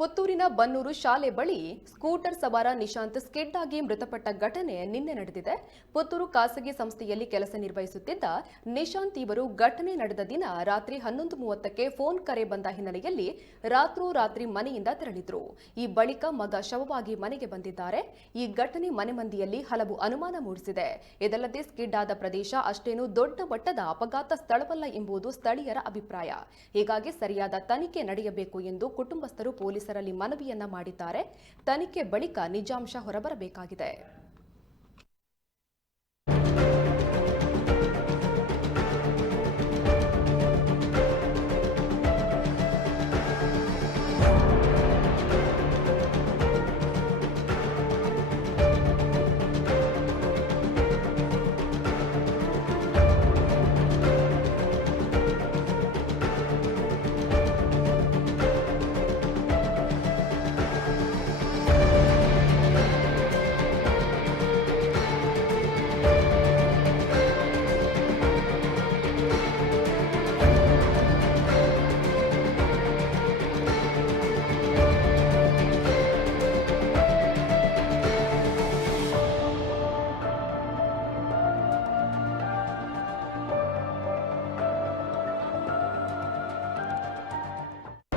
ಪುತ್ತೂರಿನ ಬನ್ನೂರು ಶಾಲೆ ಬಳಿ ಸ್ಕೂಟರ್ ಸವಾರ ನಿಶಾಂತ್ ಸ್ಕಿಡ್ ಆಗಿ ಮೃತಪಟ್ಟ ಘಟನೆ ನಿನ್ನೆ ನಡೆದಿದೆ. ಪುತ್ತೂರು ಖಾಸಗಿ ಸಂಸ್ಥೆಯಲ್ಲಿ ಕೆಲಸ ನಿರ್ವಹಿಸುತ್ತಿದ್ದ ನಿಶಾಂತ್ ಇವರು ಘಟನೆ ನಡೆದ ದಿನ ರಾತ್ರಿ 11:30ಕ್ಕೆ ಫೋನ್ ಕರೆ ಬಂದ ಹಿನ್ನೆಲೆಯಲ್ಲಿ ರಾತ್ರೋರಾತ್ರಿ ಮನೆಯಿಂದ ತೆರಳಿದ್ರು. ಈ ಬಳಿಕ ಮಗ ಶವವಾಗಿ ಮನೆಗೆ ಬಂದಿದ್ದಾರೆ. ಈ ಘಟನೆ ಮನೆ ಮಂದಿಯಲ್ಲಿ ಹಲವು ಅನುಮಾನ ಮೂಡಿಸಿದೆ. ಇದಲ್ಲದೆ ಸ್ಕಿಡ್ ಆದ ಪ್ರದೇಶ ಅಷ್ಟೇನೂ ದೊಡ್ಡ ಮಟ್ಟದ ಅಪಘಾತ ಸ್ಥಳವಲ್ಲ ಎಂಬುದು ಸ್ಥಳೀಯರ ಅಭಿಪ್ರಾಯ. ಹೀಗಾಗಿ ಸರಿಯಾದ ತನಿಖೆ ನಡೆಯಬೇಕು ಎಂದು ಕುಟುಂಬಸ್ಥರು ಪೊಲೀಸರಲ್ಲಿ ಮನವಿಯನ್ನ ಮಾಡಿದ್ದಾರೆ. ತನಿಖೆ ಬಳಿಕ ನಿಜಾಂಶ ಹೊರಬರಬೇಕಾಗಿದೆ.